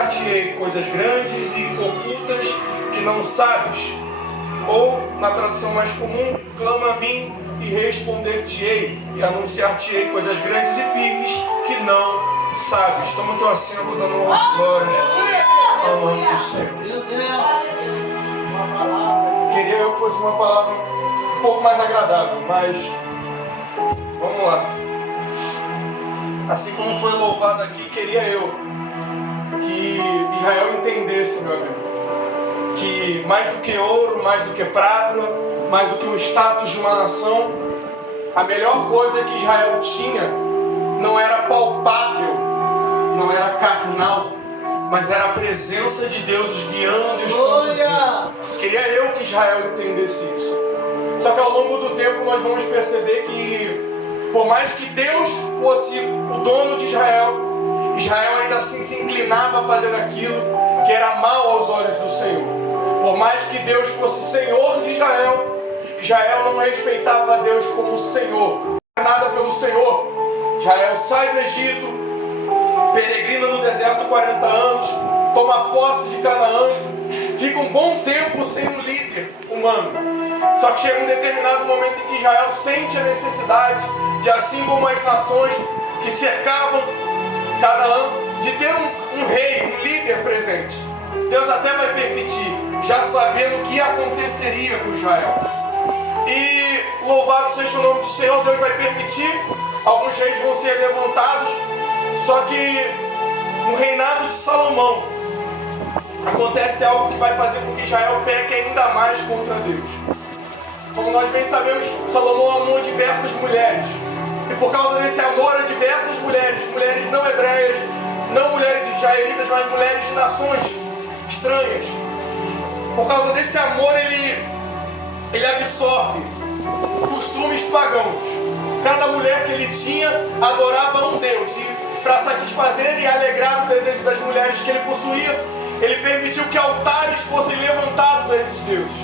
Anunciar-te-ei coisas grandes e ocultas que não sabes. Ou, na tradução mais comum, clama a mim e responder-te-ei, e anunciar-te-ei coisas grandes e firmes que não sabes. Toma o teu assento, dando honras e glórias ao nome do Senhor. Queria eu que fosse uma palavra um pouco mais agradável, mas vamos lá. Assim como foi louvado aqui, queria eu que Israel entendesse, meu amigo, que mais do que ouro, mais do que prata, mais do que o status de uma nação, a melhor coisa que Israel tinha não era palpável, não era carnal, mas era a presença de Deus os guiando e os conduzindo. Queria eu que Israel entendesse isso. Só que ao longo do tempo nós vamos perceber que, por mais que Deus fosse o dono de Israel, Israel ainda assim se inclinava a fazer aquilo que era mal aos olhos do Senhor. Por mais que Deus fosse Senhor de Israel, Israel não respeitava a Deus como Senhor. Nada pelo Senhor. Israel sai do Egito, peregrina no deserto 40 anos, toma posse de Canaã, fica um bom tempo sem um líder humano. Só que chega um determinado momento em que Israel sente a necessidade de, assim como as nações que cercavam Canaã, de ter um rei, um líder presente. Deus até vai permitir, já sabendo o que aconteceria com Israel. E louvado seja o nome do Senhor, Deus vai permitir, alguns reis vão ser levantados, só que no reinado de Salomão acontece algo que vai fazer com que Israel peque ainda mais contra Deus. Como nós bem sabemos, Salomão amou diversas mulheres. E por causa desse amor a diversas mulheres, mulheres não hebreias, não mulheres israelitas, mas mulheres de nações estranhas. Por causa desse amor ele absorve costumes pagãos. Cada mulher que ele tinha adorava um Deus. E para satisfazer e alegrar o desejo das mulheres que ele possuía, ele permitiu que altares fossem levantados a esses deuses.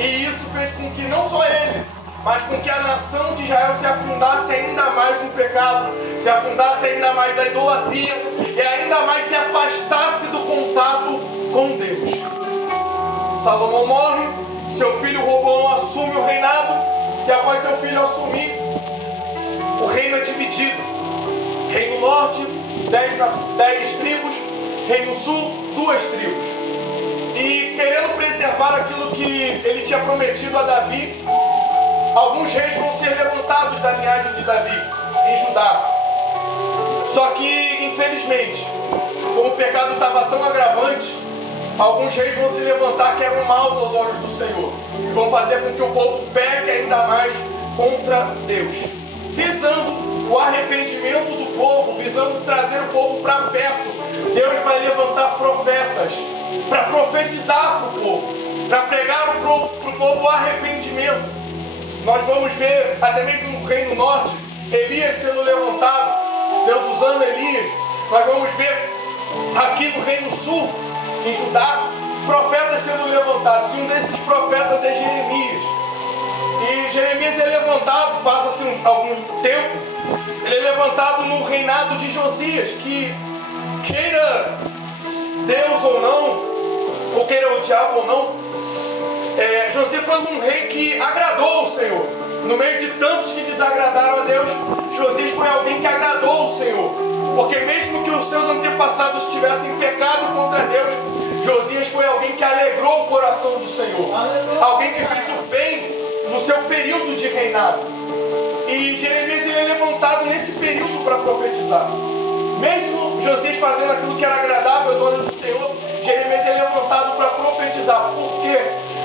E isso fez com que não só ele, mas com que a nação de Israel se afundasse ainda mais no pecado, se afundasse ainda mais na idolatria e ainda mais se afastasse do contato com Deus. Salomão morre, seu filho Roboão assume o reinado, e após seu filho assumir, o reino é dividido. Reino norte, 10 tribos, reino sul, 2 tribos. E querendo preservar aquilo que ele tinha prometido a Davi, alguns reis vão ser levantados da linhagem de Davi, em Judá. Só que, infelizmente, como o pecado estava tão agravante, alguns reis vão se levantar que eram maus aos olhos do Senhor. E vão fazer com que o povo peque ainda mais contra Deus. Visando o arrependimento do povo, visando trazer o povo para perto, Deus vai levantar profetas para profetizar para o povo, para pregar para o povo o arrependimento. Nós vamos ver, até mesmo no reino norte, Elias sendo levantado, Deus usando Elias. Nós vamos ver aqui no reino sul, em Judá, profetas sendo levantados. E um desses profetas é Jeremias. E Jeremias é levantado, passa-se algum tempo, ele é levantado no reinado de Josias, que queira Deus ou não, ou queira o diabo ou não, Josias foi um rei que agradou o Senhor. No meio de tantos que desagradaram a Deus, Josias foi alguém que agradou o Senhor. Porque mesmo que os seus antepassados tivessem pecado contra Deus, Josias foi alguém que alegrou o coração do Senhor. Alguém que fez o bem no seu período de reinado. E Jeremias ele é levantado nesse período para profetizar. Mesmo Josias fazendo aquilo que era agradável aos olhos do Senhor, Jeremias é levantado para profetizar. Por quê?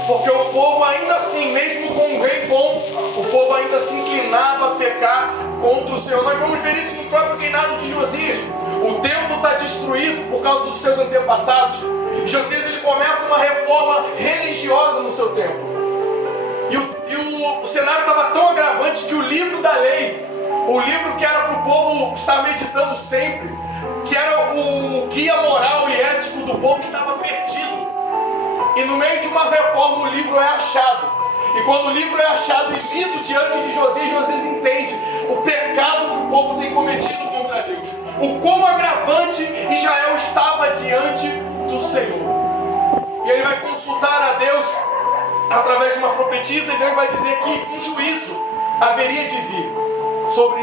Porque o povo ainda assim, mesmo com um rei bom, o povo ainda se inclinava a pecar contra o Senhor. Nós vamos ver isso no próprio reinado de Josias. O templo está destruído por causa dos seus antepassados. E Josias ele começa uma reforma religiosa no seu templo. E o cenário estava tão agravante que o livro da lei, o livro que era para o povo estar meditando sempre, que era o guia moral e ético do povo, estava perdido. E no meio de uma reforma o livro é achado. E quando o livro é achado e lido diante de Josias, Josias entende o pecado que o povo tem cometido contra Deus. o quão agravante Israel estava diante do Senhor. E ele vai consultar a Deus através de uma profetisa, e Deus vai dizer que um juízo haveria de vir sobre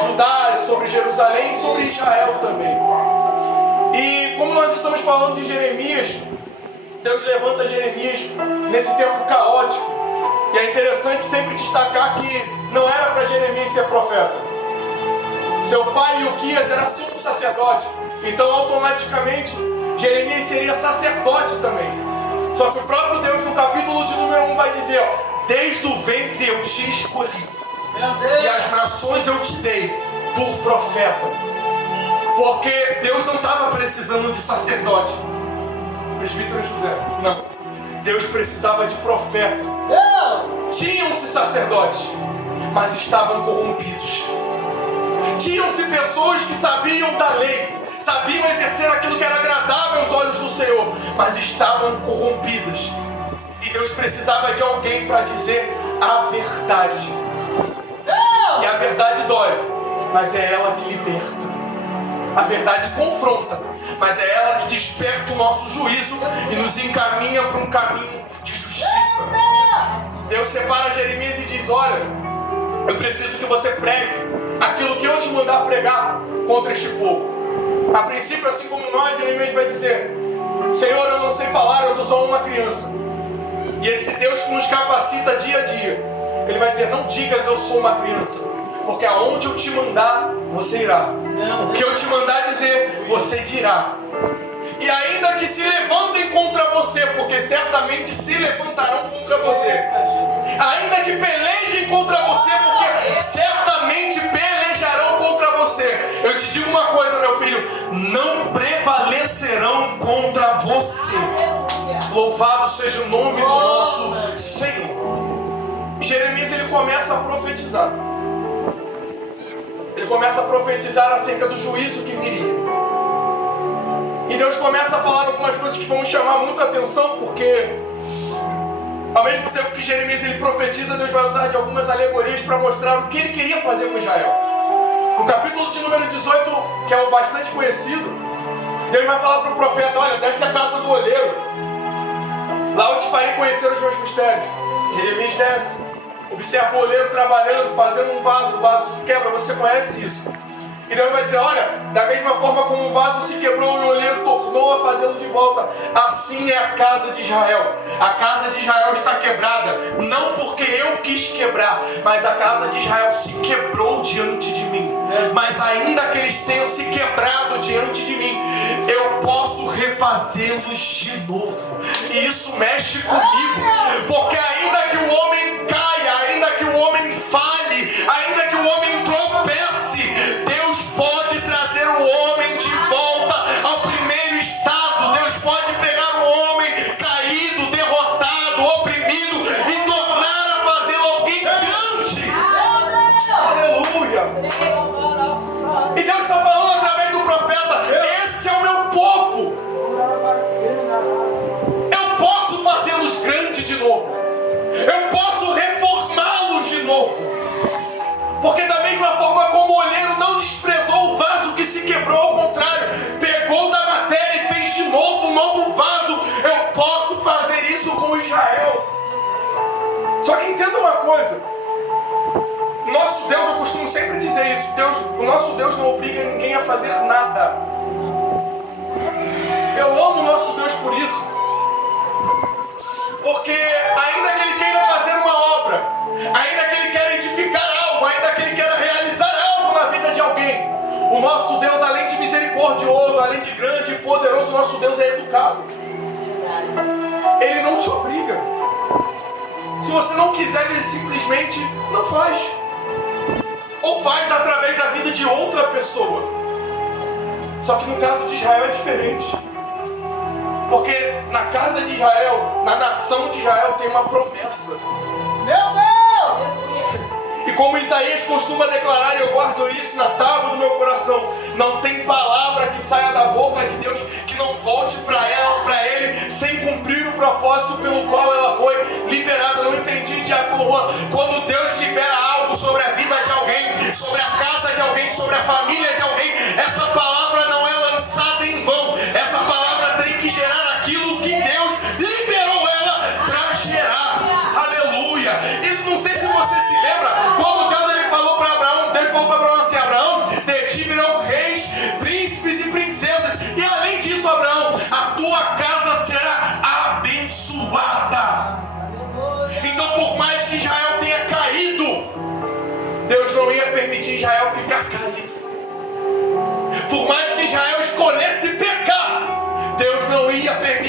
Judá, sobre Jerusalém e sobre Israel também. E como nós estamos falando de Jeremias, Deus levanta Jeremias nesse tempo caótico. E é interessante sempre destacar que não era para Jeremias ser profeta. Seu pai, Ilquias, era sumo sacerdote. Então automaticamente Jeremias seria sacerdote também. Só que o próprio Deus no capítulo de número 1 vai dizer, ó, desde o ventre eu te escolhi, e as nações eu te dei por profeta. Porque Deus não estava precisando de sacerdote, presbítero José, não. Deus precisava de profeta. Tinham-se sacerdotes, mas estavam corrompidos. Tinham-se pessoas que sabiam da lei, sabiam exercer aquilo que era agradável aos olhos do Senhor, mas estavam corrompidas. E Deus precisava de alguém para dizer a verdade. E a verdade dói, mas é ela que liberta. A verdade confronta, mas é ela que desperta o nosso juízo e nos encaminha para um caminho de justiça. Deus separa Jeremias e diz, olha, eu preciso que você pregue aquilo que eu te mandar pregar contra este povo. A princípio, assim como nós, Jeremias vai dizer, Senhor, eu não sei falar, eu sou só uma criança. E esse Deus que nos capacita dia a dia, Ele vai dizer, não digas eu sou uma criança, porque aonde eu te mandar, você irá. O que eu te mandar dizer, você dirá. E ainda que se levantem contra você, porque certamente se levantarão contra você. Ainda que pelejem contra você, porque certamente pelejarão contra você. Eu te digo uma coisa, meu filho, não prevalecerão contra você. Louvado seja o nome do nosso Senhor. Jeremias, ele começa a profetizar. Ele começa a profetizar acerca do juízo que viria. E Deus começa a falar algumas coisas que vão chamar muita atenção, porque ao mesmo tempo que Jeremias ele profetiza, Deus vai usar de algumas alegorias para mostrar o que ele queria fazer com Israel. No capítulo de número 18, que é o bastante conhecido, Deus vai falar para o profeta, olha, desce a casa do oleiro. Lá eu te farei conhecer os meus mistérios. Jeremias desce. Observa o oleiro trabalhando, fazendo um vaso, o vaso se quebra, você conhece isso. E Deus vai dizer, olha, da mesma forma como o vaso se quebrou e o oleiro tornou a fazê-lo de volta, assim é a casa de Israel. A casa de Israel está quebrada, não porque eu quis quebrar, mas a casa de Israel se quebrou diante de mim. Mas ainda que eles tenham se quebrado diante de mim, eu posso refazê-los de novo. E isso mexe comigo, porque ainda que o homem caia, ainda que o homem fale, ainda que o homem tropece, Deus pode trazer o homem de volta ao primeiro estado. Deus pode pegar o homem caído, derrotado, oprimido e tornar a fazê-lo alguém grande. Aleluia! E Deus está falando através do profeta, esse é o meu povo. Eu posso fazê-los grandes de novo. Eu posso reformá-los de novo. Porque da mesma forma como o olheiro não desprezou o vaso que se quebrou, ao contrário, pegou da matéria e fez de novo um novo vaso, eu posso fazer isso com Israel. Só que entenda uma coisa, nosso Deus, eu costumo sempre dizer isso, o nosso Deus não obriga ninguém a fazer nada. Eu amo o nosso Deus por isso. Porque ainda que Ele queira fazer uma obra, ainda que Ele queira edificar algo, ainda que Ele queira realizar algo na vida de alguém, o nosso Deus, além de misericordioso, além de grande e poderoso, o nosso Deus é educado. Ele não te obriga. Se você não quiser, Ele simplesmente não faz. Ou faz através da vida de outra pessoa. Só que no caso de Israel é diferente. Porque na casa de Israel, na nação de Israel, tem uma promessa. Meu Deus! E como Isaías costuma declarar, e eu guardo isso na tábua do meu coração, não tem palavra que saia da boca de Deus que não volte para Ele sem cumprir o propósito pelo qual ela foi liberada. Eu não entendi, Diácono Juan, quando Deus libera algo sobre a vida de alguém, sobre a casa de alguém, sobre a família de alguém, essa palavra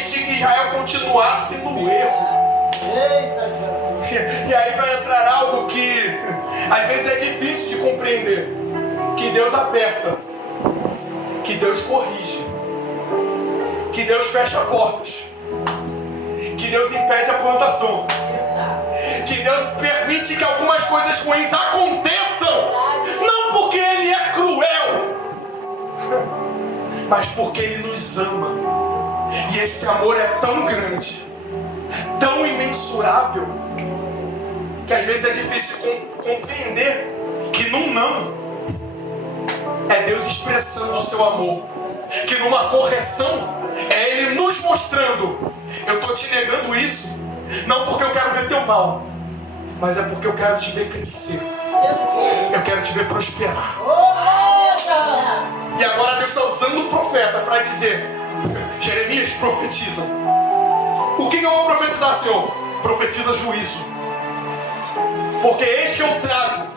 permitir que Israel continuasse no erro. Eita, Jesus. E aí vai entrar algo que às vezes é difícil de compreender. Que Deus aperta, que Deus corrige, que Deus fecha portas, que Deus impede a plantação, que Deus permite que algumas coisas ruins aconteçam, não porque Ele é cruel, mas porque Ele nos ama. E esse amor é tão grande, tão imensurável, que às vezes é difícil compreender que num não é Deus expressando o seu amor, que numa correção é Ele nos mostrando: eu estou te negando isso, não porque eu quero ver teu mal, mas é porque eu quero te ver crescer, eu quero te ver prosperar. E agora Deus está usando um profeta para dizer: Jeremias, profetiza. O que eu vou profetizar, Senhor? Profetiza juízo. Porque eis que eu trago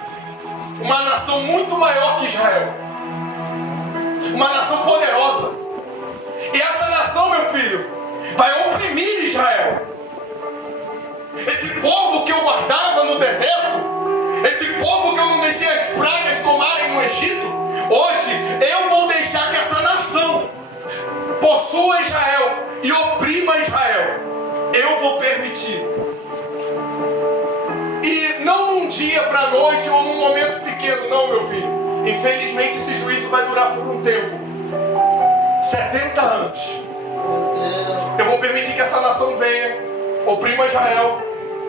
uma nação muito maior que Israel, uma nação poderosa. E essa nação, meu filho, vai oprimir Israel. Esse povo que eu guardava no deserto, esse povo que eu não deixei as pragas tomarem no Egito, hoje eu vou deixar que essa nação possua Israel e oprima Israel. Eu vou permitir. E não num dia para noite ou num momento pequeno, não, meu filho. Infelizmente esse juízo vai durar por um tempo. 70 anos. Eu vou permitir que essa nação venha, oprima Israel,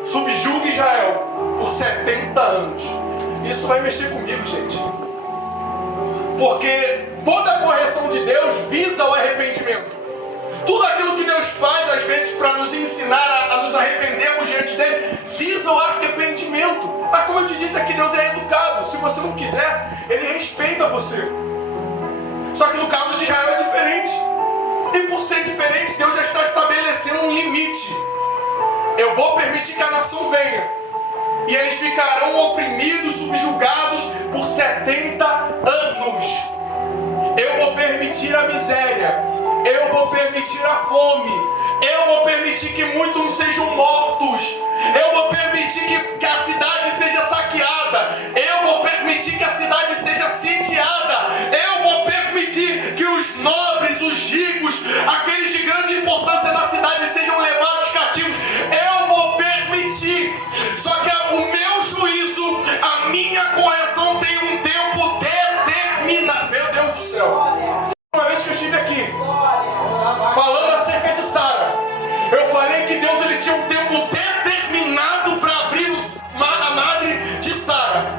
subjugue Israel por 70 anos. Isso vai mexer comigo, gente. Porque toda a correção de Deus visa o arrependimento. Tudo aquilo que Deus faz, às vezes, para nos ensinar a nos arrependermos diante dele, visa o arrependimento. Mas como eu te disse aqui, Deus é educado. Se você não quiser, Ele respeita você. Só que no caso de Israel é diferente. E por ser diferente, Deus já está estabelecendo um limite. Eu vou permitir que a nação venha. E eles ficarão oprimidos, subjugados por 70 anos. Eu vou permitir a miséria. Eu vou permitir a fome. Eu vou permitir que muitos sejam mortos. Eu vou permitir que a cidade seja saqueada. Eu vou permitir que a cidade seja sitiada. Eu vou permitir que os nobres, os ricos, aqueles de grande importância na cidade sejam levados cativos. Eu vou permitir. Só que o meu juízo, a minha correção tem um tempo determinado. Meu Deus do céu. Uma vez que eu estive aqui falando acerca de Sara, eu falei que Deus ele tinha um tempo determinado para abrir a madre de Sara,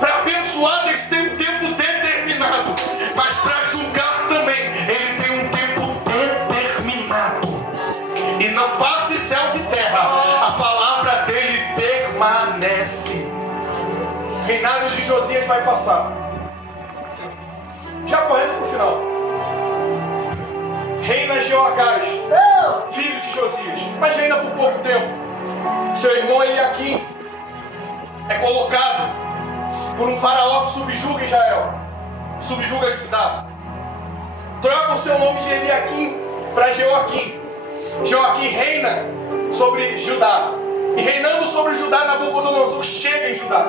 para abençoar desse tempo determinado, mas para julgar também ele tem um tempo determinado. E não passe céus e terra, a palavra dele permanece. O reinado de Josias vai passar. Já correndo para o final. Reina Jeoacás, filho de Josias, mas reina por pouco tempo. Seu irmão Eliaquim é colocado por um faraó que subjuga Israel, subjuga Judá. Troca o seu nome de Eliaquim para Jeoaquim. Jeoaquim reina sobre Judá. E reinando sobre Judá, Nabucodonosor chega em Judá.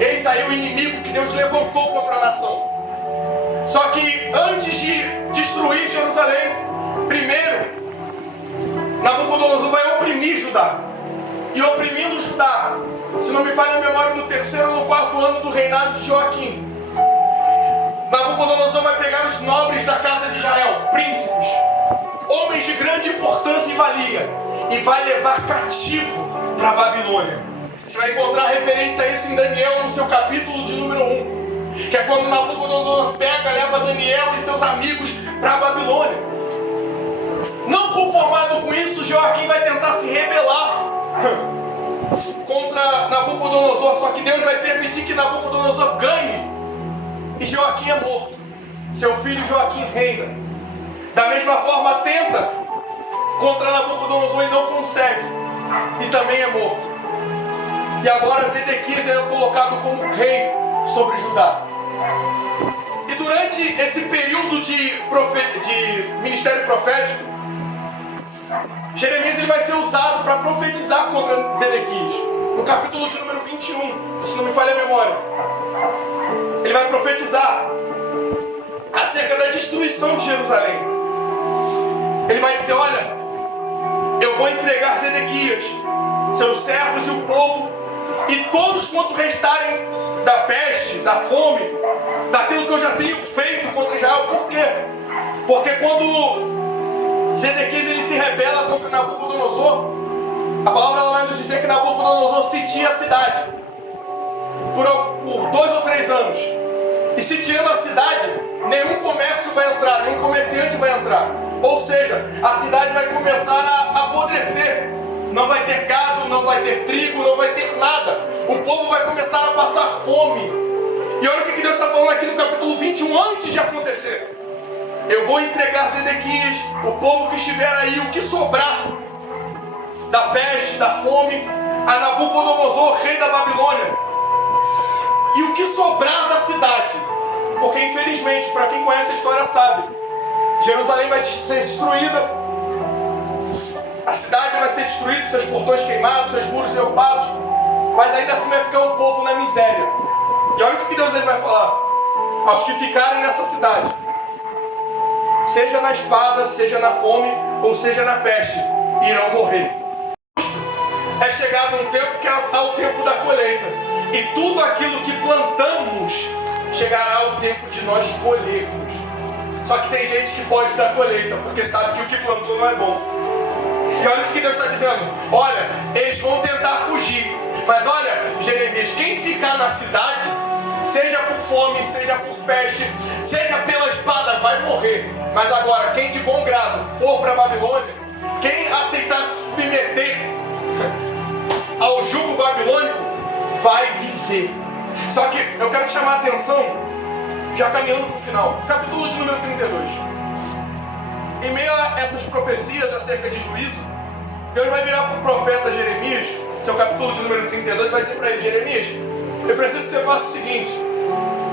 Eis aí o inimigo que Deus levantou contra a nação. Só que antes de destruir Jerusalém, primeiro, Nabucodonosor vai oprimir Judá. E oprimindo Judá, se não me falha a memória, no terceiro ou no quarto ano do reinado de Joaquim, Nabucodonosor vai pegar os nobres da casa de Israel, príncipes, homens de grande importância e valia, e vai levar cativo para a Babilônia. Você vai encontrar referência a isso em Daniel, no seu capítulo de número 1. Que é quando Nabucodonosor pega, leva Daniel e seus amigos para a Babilônia. Não conformado com isso, Joaquim vai tentar se rebelar contra Nabucodonosor. Só que Deus vai permitir que Nabucodonosor ganhe. E Joaquim é morto. Seu filho Joaquim reina. Da mesma forma tenta contra Nabucodonosor e não consegue. E também é morto. E agora Zedequias é colocado como rei sobre Judá. E durante esse período de ministério profético, Jeremias ele vai ser usado para profetizar contra Zedequias. No capítulo de número 21, se não me falha a memória, ele vai profetizar acerca da destruição de Jerusalém. Ele vai dizer: olha, eu vou entregar Zedequias, seus servos e o povo, e todos quanto restarem da peste, da fome, daquilo que eu já tenho feito contra Israel. Por quê? Porque quando Zedequias ele se rebela contra Nabucodonosor, a palavra ela vai nos dizer que Nabucodonosor sitia a cidade por 2 ou 3 anos. E sitiando a cidade, nenhum comércio vai entrar, nenhum comerciante vai entrar. Ou seja, a cidade vai começar a apodrecer. Não vai ter gado, não vai ter trigo, não vai ter nada. O povo vai começar a passar fome. E olha o que Deus está falando aqui no capítulo 21, antes de acontecer. Eu vou entregar Zedequias, o povo que estiver aí, o que sobrar da peste, da fome, a Nabucodonosor, rei da Babilônia. E o que sobrar da cidade. Porque infelizmente, para quem conhece a história sabe, Jerusalém vai ser destruída, a cidade vai ser destruída, seus portões queimados, seus muros derrubados, mas ainda assim vai ficar um povo na miséria. E olha o que Deus vai falar aos que ficarem nessa cidade: seja na espada, seja na fome, ou seja na peste, irão morrer. É chegado um tempo que é o tempo da colheita, e tudo aquilo que plantamos chegará o tempo de nós colhermos. Só que tem gente que foge da colheita, porque sabe que o que plantou não é bom. E olha o que Deus está dizendo: olha, eles vão tentar fugir, mas olha, Jeremias, quem ficar na cidade, seja por fome, seja por peste, seja pela espada, vai morrer. Mas agora, quem de bom grado for para a Babilônia, quem aceitar se submeter ao jugo babilônico, vai viver. Só que eu quero chamar a atenção, já caminhando para o final, capítulo de número 32. Em meio a essas profecias acerca de juízo, Deus vai virar para o profeta Jeremias, seu capítulo de número 32, vai dizer para ele: Jeremias, eu preciso que você faça o seguinte: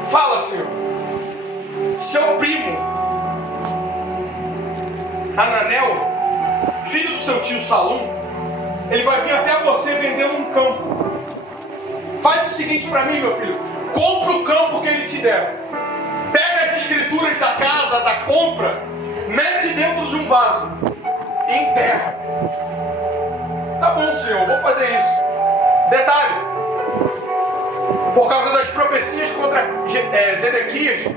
fala, Senhor, seu primo Hananel, filho do seu tio Salom, ele vai vir até você vendendo um campo. Faz o seguinte para mim, meu filho: compra o campo que ele te der, pega as escrituras da casa, da compra, mete dentro de um vaso e enterra. Tá bom, Senhor, vou fazer isso. Detalhe: por causa das profecias contra Zedequias,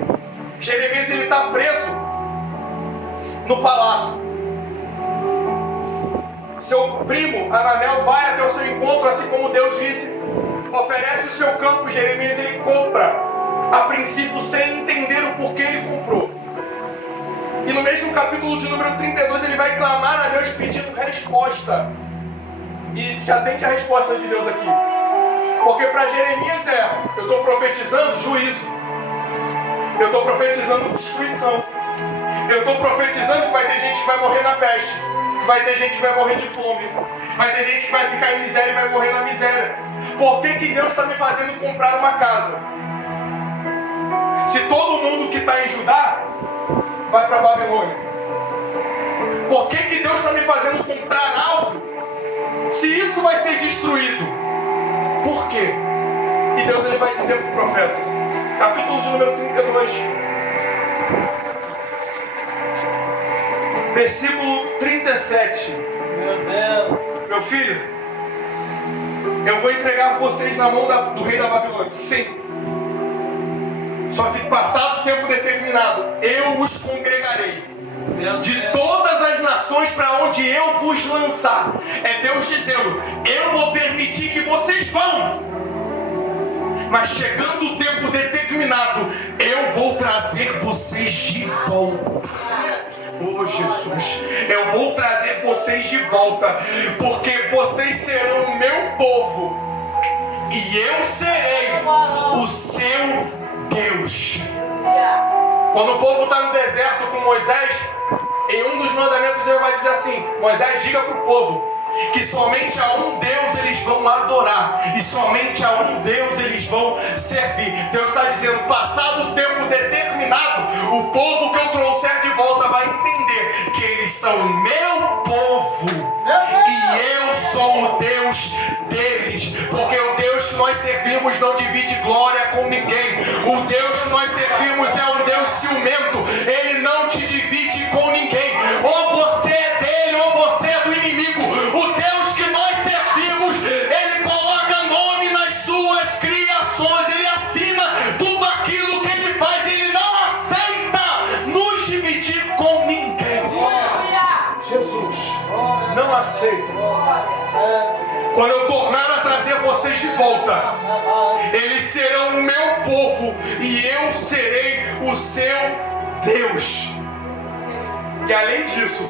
Jeremias ele está preso no palácio. Seu primo Hananel vai até o seu encontro, assim como Deus disse, oferece o seu campo. Jeremias ele compra, a princípio sem entender o porquê ele comprou. E no mesmo capítulo de número 32 ele vai clamar a Deus pedindo resposta. E se atente à resposta de Deus aqui, porque para Jeremias eu estou profetizando juízo, eu estou profetizando destruição, eu estou profetizando que vai ter gente que vai morrer na peste, que vai ter gente que vai morrer de fome, vai ter gente que vai ficar em miséria e vai morrer na miséria. Por que Deus está me fazendo comprar uma casa? Se todo mundo que está em Judá vai para a Babilônia, por que Deus está me fazendo comprar algo se isso vai ser destruído? Por quê? E Deus ele vai dizer para o profeta, capítulo de número 32, versículo 37. Meu Deus. Meu filho, eu vou entregar vocês na mão do rei da Babilônia. Sim. Só que passado o tempo determinado, eu os congregarei de todas as nações para onde eu vos lançar. É Deus dizendo: eu vou permitir que vocês vão, mas chegando o tempo determinado, eu vou trazer vocês de volta. Oh Jesus, eu vou trazer vocês de volta, porque vocês serão o meu povo e eu serei o seu Deus. Quando o povo está no deserto com Moisés, em um dos mandamentos Deus vai dizer assim: Moisés, diga para o povo que somente a um Deus eles vão adorar, e somente a um Deus eles vão servir. Deus está dizendo, passado o tempo determinado, o povo que eu trouxer de volta vai entender que eles são meu povo, e eu sou o Deus deles, porque o Deus que nós servimos não divide glória com ninguém. O Deus que nós servimos é um Deus ciumento, ele não te divide com ninguém. Ou você é dele ou você é do inimigo. O Deus que nós servimos, ele coloca nome nas suas criações, ele assina tudo aquilo que ele faz, ele não aceita nos dividir com ninguém. Jesus não aceita. Quando eu tornar a trazer vocês de volta, eles serão o meu povo e eu serei o seu Deus. E além disso,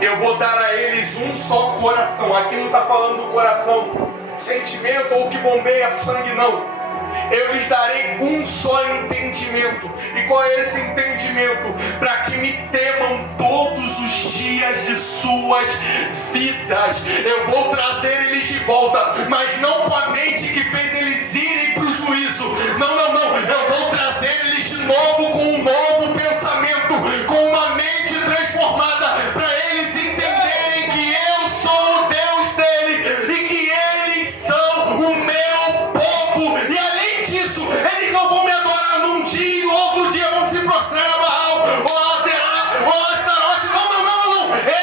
eu vou dar a eles um só coração. Aqui não está falando do coração sentimento ou que bombeia sangue, não. Eu lhes darei um só entendimento. E qual é esse entendimento? Para que me temam todos os dias de suas vidas. Eu vou trazer eles de volta, mas não com a mente que fez eles irem para o juízo. Não. Eu vou trazer eles de novo com um novo pensamento, com uma mente transformada, para eles entenderem que eu sou o Deus deles e que eles são o meu povo. E além disso, eles não vão me adorar num dia e no outro dia vão se prostrar a Baal, ou a Azerá, ou a Astarote. Não.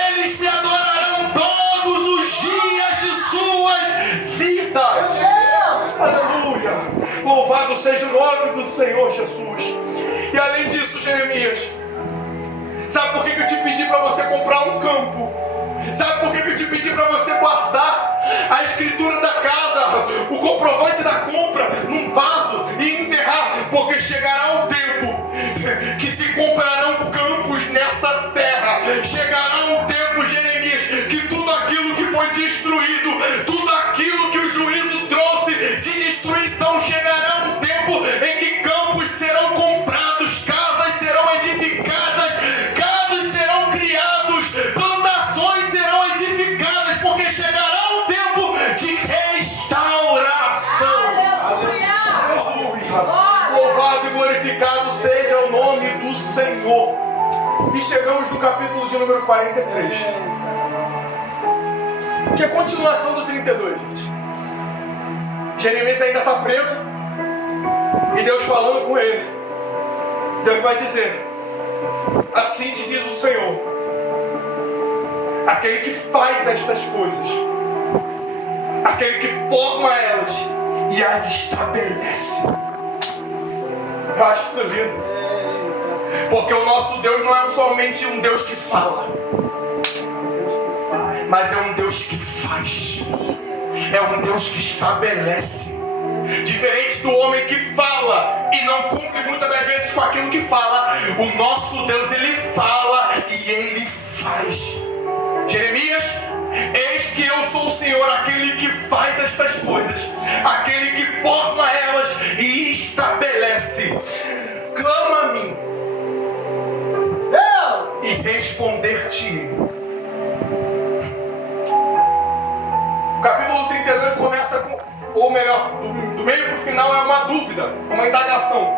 Eles me adorarão todos os dias de suas vidas. Aleluia! Louvado seja o nome do Senhor Jesus. E além disso, Jeremias, sabe por que eu te pedi para você comprar um campo? Sabe por que eu te pedi para você guardar a escritura da casa, o comprovante da compra num vaso e enterrar? Porque chegará um tempo que se comprarão campos nessa terra. Chegará um tempo, Jeremias, que tudo aquilo que foi destruído, tudo aquilo que o juízo trouxe de destruição, chegará um tempo em que campos serão comprados, casas serão edificadas, gados serão criados, plantações serão edificadas, porque chegará um tempo de restauração. Aleluia! Louvado e glorificado seja o nome do Senhor. E chegamos no capítulo de número 43, que é a continuação do 32, gente. Jeremias ainda está preso e Deus falando com ele. Deus vai dizer: assim te diz o Senhor, aquele que faz estas coisas, aquele que forma elas e as estabelece. Eu acho isso lindo, porque o nosso Deus não é somente um Deus que fala, mas é um Deus que faz, é um Deus que estabelece. Diferente do homem que fala e não cumpre muitas das vezes com aquilo que fala, o nosso Deus, ele fala e ele faz. Jeremias, eis que eu sou o Senhor, aquele que faz estas coisas, aquele que forma elas e estabelece. Clama a mim e responder-te. O capítulo 32 começa com, ou melhor, do meio para o final é uma dúvida, uma indagação.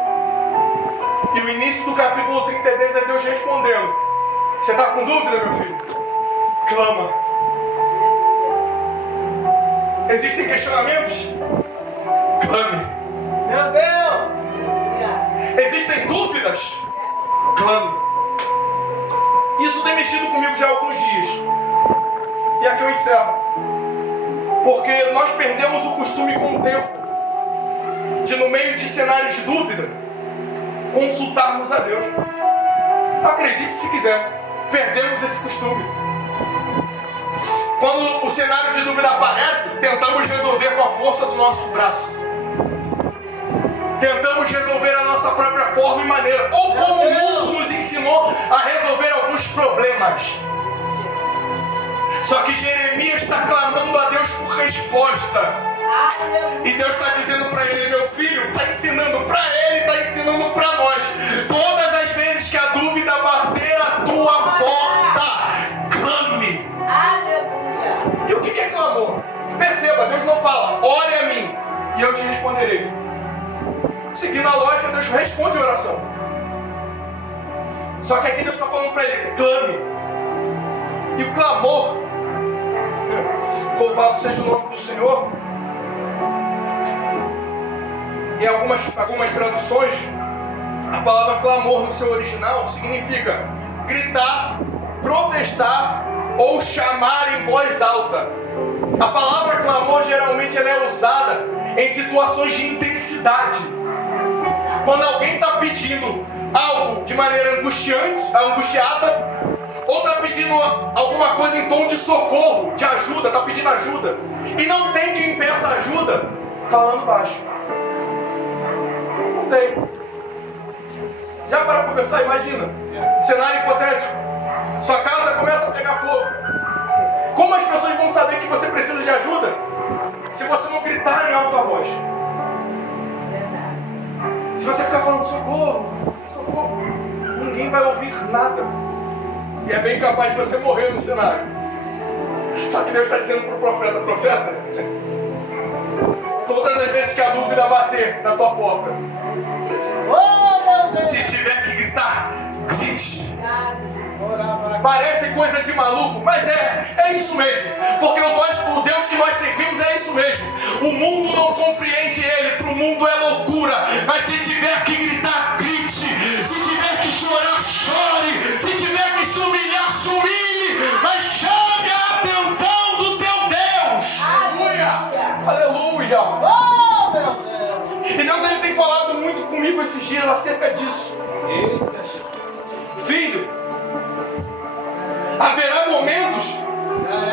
E o início do capítulo 32 é Deus respondendo. Você está com dúvida, meu filho? Clama. Existem questionamentos? Clame. Meu Deus! Existem dúvidas? Clame. Isso tem mexido comigo já há alguns dias. E aqui eu encerro. Porque nós perdemos o costume com o tempo de, no meio de cenários de dúvida, consultarmos a Deus. Acredite se quiser, perdemos esse costume. Quando o cenário de dúvida aparece, tentamos resolver com a força do nosso braço. Tentamos resolver a nossa própria forma e maneira, ou como o mundo nos ensinou a resolver alguns problemas. Só que Jeremias está clamando a Deus por resposta. E Deus está dizendo para ele: meu filho, está ensinando para ele, está ensinando para nós. Todas as vezes que a dúvida bater a tua porta, clame. Deus não fala, ore a mim e eu te responderei. Seguindo a lógica, Deus responde a oração. Só que aqui Deus está falando para ele, clame. E o clamor, louvado seja o nome do Senhor. Em algumas traduções, a palavra clamor no seu original significa gritar, protestar ou chamar em voz alta. A palavra clamor geralmente ela é usada em situações de intensidade. Quando alguém está pedindo algo de maneira angustiada, ou está pedindo alguma coisa em tom de socorro, de ajuda, está pedindo ajuda, e não tem quem peça ajuda, falando baixo. Não tem. Já parou para pensar? Imagina, cenário hipotético, sua casa começa a pegar fogo. Como as pessoas vão saber que você precisa de ajuda se você não gritar em alta voz? Se você ficar falando socorro, socorro, ninguém vai ouvir nada. E é bem capaz de você morrer no cenário. Só que Deus está dizendo para o profeta, todas as vezes que a dúvida bater na tua porta, se tiver que gritar, grite. Parece coisa de maluco, mas é isso mesmo. Porque o Deus que nós servimos é isso mesmo. O mundo não compreende Ele, para o mundo é loucura. Mas se tiver que gritar, grite. Se tiver que chorar, chore. Se tiver que se humilhar, se humilhe. Mas chame a atenção do teu Deus. Aleluia! Aleluia! Oh, meu Deus! E Deus ele tem falado muito comigo esses dias acerca disso. Filho, haverá momentos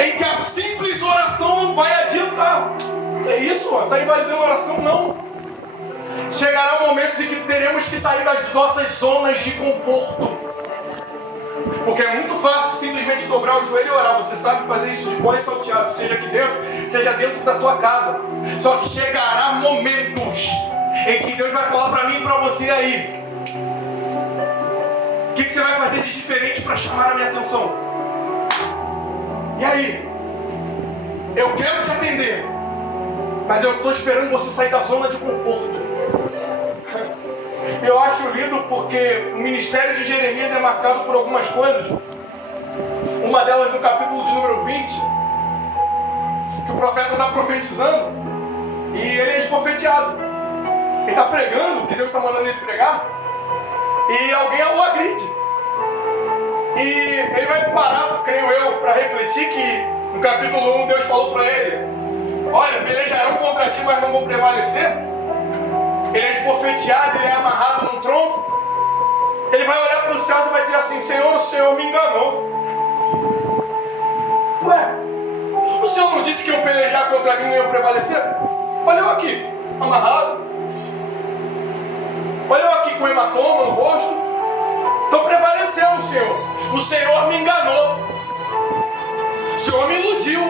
em que a simples oração não vai adiantar. É isso, mano? Está invalidando a oração? Não. Chegará momentos em que teremos que sair das nossas zonas de conforto. Porque é muito fácil simplesmente dobrar o joelho e orar. Você sabe fazer isso de bom e salteado, seja aqui dentro, seja dentro da tua casa. Só que chegará momentos em que Deus vai falar para mim e para você aí. O que você vai fazer de diferente para chamar a minha atenção? E aí? Eu quero te atender, mas eu estou esperando você sair da zona de conforto. Eu acho lindo porque o ministério de Jeremias é marcado por algumas coisas. Uma delas no capítulo de número 20, que o profeta está profetizando e ele é esbofeteado. Ele está pregando o que Deus está mandando ele pregar e alguém o agride. E ele vai parar, creio eu, para refletir que no capítulo 1 Deus falou para ele: olha, pelejarão contra ti, mas não vão prevalecer. Ele é esbofeteado, ele é amarrado num tronco. Ele vai olhar para os céus e vai dizer assim: Senhor, o Senhor me enganou. Ué, o Senhor não disse que iam pelejar contra mim e não iam prevalecer? Olha eu aqui, amarrado. Olha eu aqui com hematoma no rosto. Estou prevalecendo, Senhor. O Senhor me enganou. O Senhor me iludiu.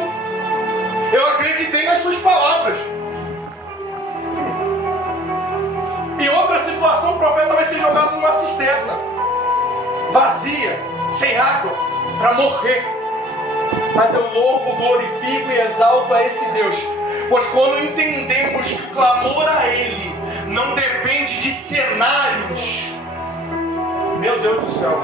Eu acreditei nas suas palavras. Em outra situação, o profeta vai ser jogado numa cisterna vazia, sem água, para morrer. Mas eu louvo, glorifico e exalto a esse Deus. Pois quando entendemos que o clamor a Ele não depende de cenários. Meu Deus do céu,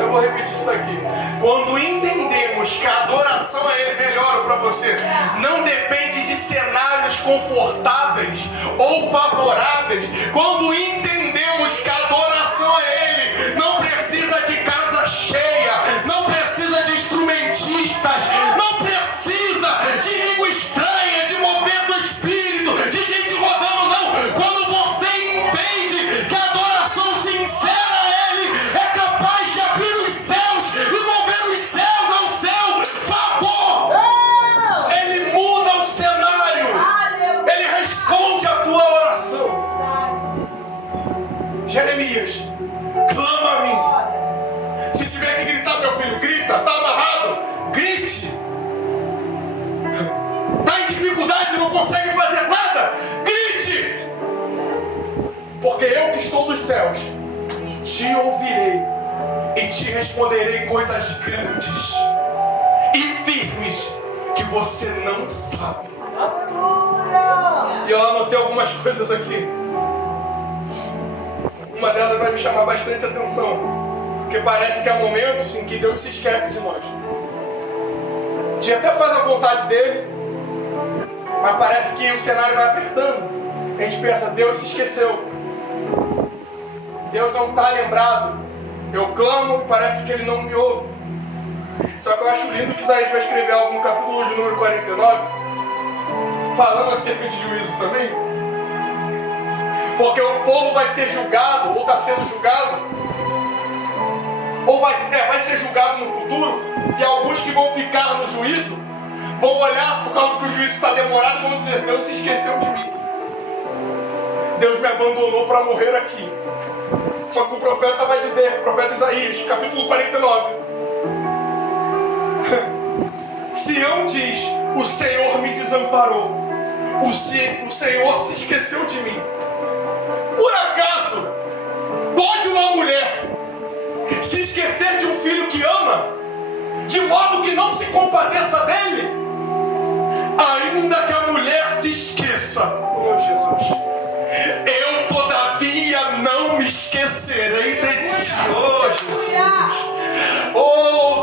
eu vou repetir isso daqui. Quando entendemos que a adoração a Ele, melhora para você, não depende de cenários confortáveis ou favoráveis. Quando entendemos que a adoração a Ele não precisa de casa cheia, não precisa de instrumentistas, não precisa de língua estranha, de mover do espírito, de gente rodando, não. Quando você entende que a adoração sincera é capaz de abrir os céus e mover os céus ao seu favor. Ele muda o cenário. Ele responde a tua oração. Jeremias, clama a mim. Se tiver que gritar, meu filho, grita. Está amarrado? Grite. Está em dificuldade, não consegue fazer nada? Grite. Porque eu que estou dos céus te ouvirei e te responderei coisas grandes e firmes que você não sabe. E eu anotei algumas coisas aqui. Uma delas vai me chamar bastante atenção, porque parece que há momentos em que Deus se esquece de nós. A gente até faz a vontade dele, mas parece que o cenário vai apertando. A gente pensa, Deus se esqueceu. Deus não está lembrado. Eu clamo e parece que ele não me ouve. Só que eu acho lindo que Isaías vai escrever algo no capítulo de número 49, falando acerca de juízo também. Porque o povo vai ser julgado, ou está sendo julgado, ou vai ser julgado no futuro, e alguns que vão ficar no juízo, vão olhar por causa que o juízo está demorado e vão dizer, Deus se esqueceu de mim. Deus me abandonou para morrer aqui. Só que o profeta vai dizer, o profeta Isaías, capítulo 49, Sião diz, o Senhor me desamparou, o Senhor se esqueceu de mim. Por acaso, pode uma mulher se esquecer de um filho que ama, de modo que não se compadeça dele? Ainda que a mulher se esqueça, oh Jesus, eu todavia não me esquecerei de ti, oh Jesus. Oh,